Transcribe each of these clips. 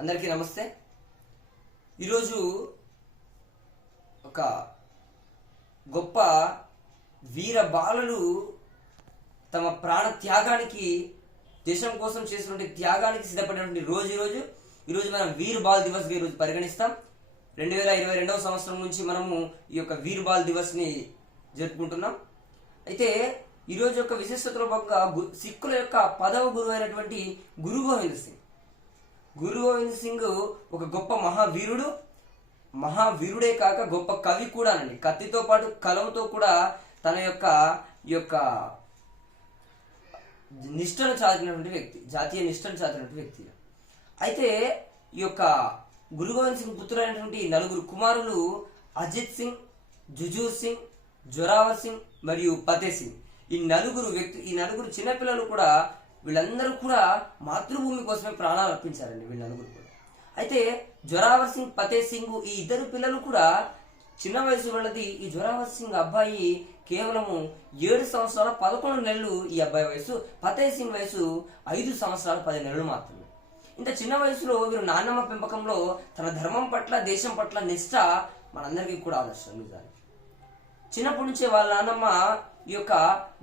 అందరికీ నమస్తే. ఈరోజు ఒక గొప్ప వీర బాలలు తమ ప్రాణ త్యాగానికి దేశం కోసం చేసినటువంటి త్యాగానికి సిద్ధపడినటువంటి రోజు ఈరోజు. ఈరోజు మనం వీర్ బాల్ దివస్గా ఈరోజు పరిగణిస్తాం. రెండు వేల ఇరవై రెండవ సంవత్సరం నుంచి మనము ఈ యొక్క వీర్ బాల్ దివస్ని జరుపుకుంటున్నాం. అయితే ఈరోజు యొక్క విశిష్టతలో భాగంగా గు- సిక్కుల యొక్క పదవ గురువు అయినటువంటి గురు గోవింద్ సింగ్. గురు గోవింద్ సింగ్ ఒక గొప్ప మహావీరుడు. మహావీరుడే కాక గొప్ప కవి కూడానండి. కత్తితో పాటు కలంతో కూడా తన యొక్క ఈ యొక్క నిష్టను చాటినటువంటి వ్యక్తి జాతీయ నిష్టను చాటినటువంటి వ్యక్తి. అయితే ఈ యొక్క గురు గోవింద్ సింగ్ పుత్రులైనటువంటి నలుగురు కుమారులు అజిత్ సింగ్ జుజూ సింగ్ జొరావర్ సింగ్ మరియు ఫతే సింగ్. ఈ నలుగురు వ్యక్తి ఈ నలుగురు చిన్నపిల్లలు కూడా వీళ్ళందరూ కూడా మాతృభూమి కోసమే ప్రాణాలు అర్పించారండి వీళ్ళందరూ కూడా. అయితే జొరావర్ సింగ్ ఫతే సింగ్ ఈ ఇద్దరు పిల్లలు కూడా చిన్న వయసు వాళ్ళది. ఈ జొరావర్ సింగ్ అబ్బాయి కేవలము ఏడు సంవత్సరాల పదకొండు నెలలు ఈ అబ్బాయి వయసు ఫతే సింగ్ వయసు ఐదు సంవత్సరాల పది నెలలు మాత్రమే. ఇంత చిన్న వయసులో వీరు నాన్నమ్మ పెంపకంలో తన ధర్మం పట్ల దేశం పట్ల నిష్ట మనందరికీ కూడా ఆదర్శం నిజానికి చిన్నప్పటి నుంచే వాళ్ళ నాన్నమ్మ ఈ యొక్క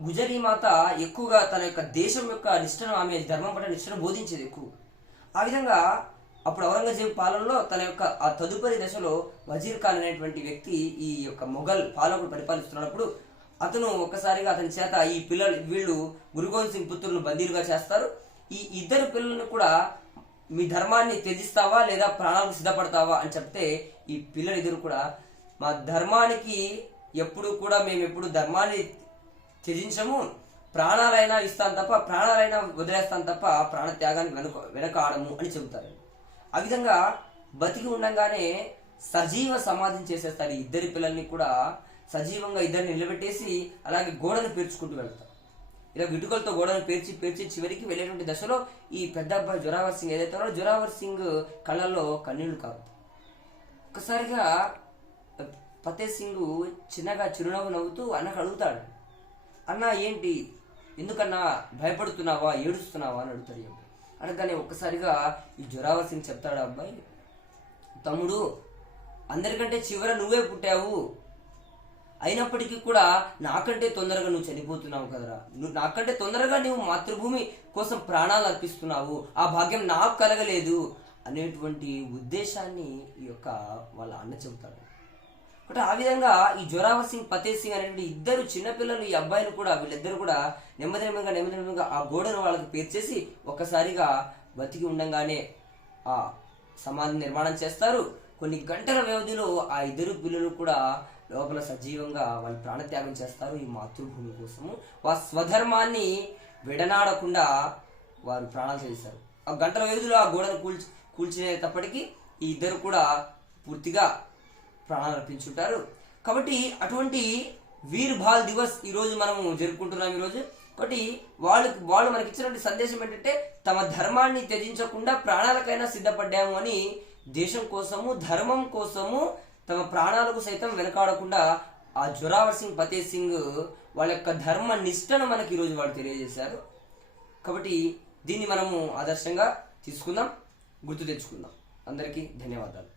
గుజరీ మాత ఎక్కువగా తన యొక్క దేశం యొక్క నిష్టను ఆమె ధర్మం పట్ల నిష్టను బోధించేది ఎక్కువ. ఆ విధంగా అప్పుడు ఔరంగజేబు పాలనలో తన యొక్క ఆ తదుపరి దశలో వజీర్ ఖాన్ అనేటువంటి వ్యక్తి ఈ యొక్క మొఘల్ పాలకుడు పరిపాలిస్తున్నప్పుడు అతను ఒక్కసారిగా అతని చేత ఈ పిల్లలు వీళ్ళు గురుగోవింద్ సింగ్ పుత్రులను బందీలుగా చేస్తారు. ఈ ఇద్దరు పిల్లలను కూడా మీ ధర్మాన్ని త్యజిస్తావా లేదా ప్రాణాలకు సిద్ధపడతావా అని చెప్తే ఈ పిల్లలు ఇద్దరు కూడా మా ధర్మానికి ఎప్పుడు కూడా మేము ఎప్పుడు ధర్మాన్ని త్యజించము. ప్రాణాలైనా ఇస్తాం తప్ప ప్రాణాలైనా వదిలేస్తాం తప్ప ప్రాణ త్యాగానికి వెనుక వెనక ఆడము అని చెబుతారు. ఆ విధంగా బతికి ఉండగానే సజీవ సమాధిని చేసేస్తారు ఈ ఇద్దరి పిల్లల్ని కూడా. సజీవంగా ఇద్దరిని నిలబెట్టేసి అలాగే గోడను పేర్చుకుంటూ వెళ్తారు. ఇలా ఇటుకలతో గోడను పేర్చి పేర్చి చివరికి వెళ్ళేటువంటి దశలో ఈ పెద్ద అబ్బాయి జొరావర్ సింగ్ ఏదైతే ఉన్నారో జొరావర్ సింగ్ కళ్ళల్లో కన్నీళ్ళు కాదు ఒక్కసారిగా ఫతే సింగ్ చిన్నగా చిరునవ్వు నవ్వుతూ అన్నకు అడుగుతాడు. అన్నా ఏంటి? ఎందుకన్నా భయపడుతున్నావా? ఏడుస్తున్నావా? అని అడుగుతాడు ఈ అబ్బాయి. అనగానే ఒక్కసారిగా ఈ జొరావర్ చెప్తాడు అబ్బాయి తమ్ముడు అందరికంటే చివర నువ్వే పుట్టావు. అయినప్పటికీ కూడా నాకంటే తొందరగా నువ్వు చనిపోతున్నావు కదరా. నువ్వు నాకంటే తొందరగా నువ్వు మాతృభూమి కోసం ప్రాణాలు అర్పిస్తున్నావు. ఆ భాగ్యం నాకు కలగలేదు. అనేటువంటి ఉద్దేశాన్ని ఈ యొక్క వాళ్ళ అన్న చెబుతాడు. అంటే ఆ విధంగా ఈ జొరావర్ సింగ్ ఫతే సింగ్ అనేటువంటి ఇద్దరు చిన్నపిల్లలు ఈ అబ్బాయిలు కూడా వీళ్ళిద్దరు కూడా నెమ్మది నెమ్మదిగా నెమ్మది నెమ్మదిగా ఆ గోడను వాళ్ళకి పేర్చేసి ఒక్కసారిగా బతికి ఉండంగానే ఆ సమాధి నిర్మాణం చేస్తారు. కొన్ని గంటల వ్యవధిలో ఆ ఇద్దరు పిల్లలు కూడా లోపల సజీవంగా వాళ్ళు ప్రాణత్యాగం చేస్తారు ఈ మాతృభూమి కోసము. వారి స్వధర్మాన్ని విడనాడకుండా వారు ప్రాణాలు చేస్తారు ఆ గంటల వ్యవధిలో ఆ గోడను కూల్చి కూల్చినేటప్పటికీ ఈ ఇద్దరు కూడా పూర్తిగా ప్రాణాలు అర్పించుంటారు కాబట్టి అటువంటి వీర్ బాల్ దివస్ ఈ రోజు మనము జరుపుకుంటున్నాం ఈరోజు కాబట్టి వాళ్ళు వాళ్ళు మనకి ఇచ్చినటువంటి సందేశం ఏంటంటే తమ ధర్మాన్ని త్యజించకుండా ప్రాణాలకైనా సిద్ధపడ్డాము అని దేశం కోసము ధర్మం కోసము తమ ప్రాణాలకు సైతం వెనకాడకుండా ఆ జొరావర్ సింగ్ ఫతే సింగ్ వాళ్ళ యొక్క ధర్మ నిష్టను మనకి ఈరోజు వాళ్ళు తెలియజేశారు. కాబట్టి దీన్ని మనము ఆదర్శంగా తీసుకుందాం గుర్తు తెచ్చుకుందాం. అందరికీ ధన్యవాదాలు.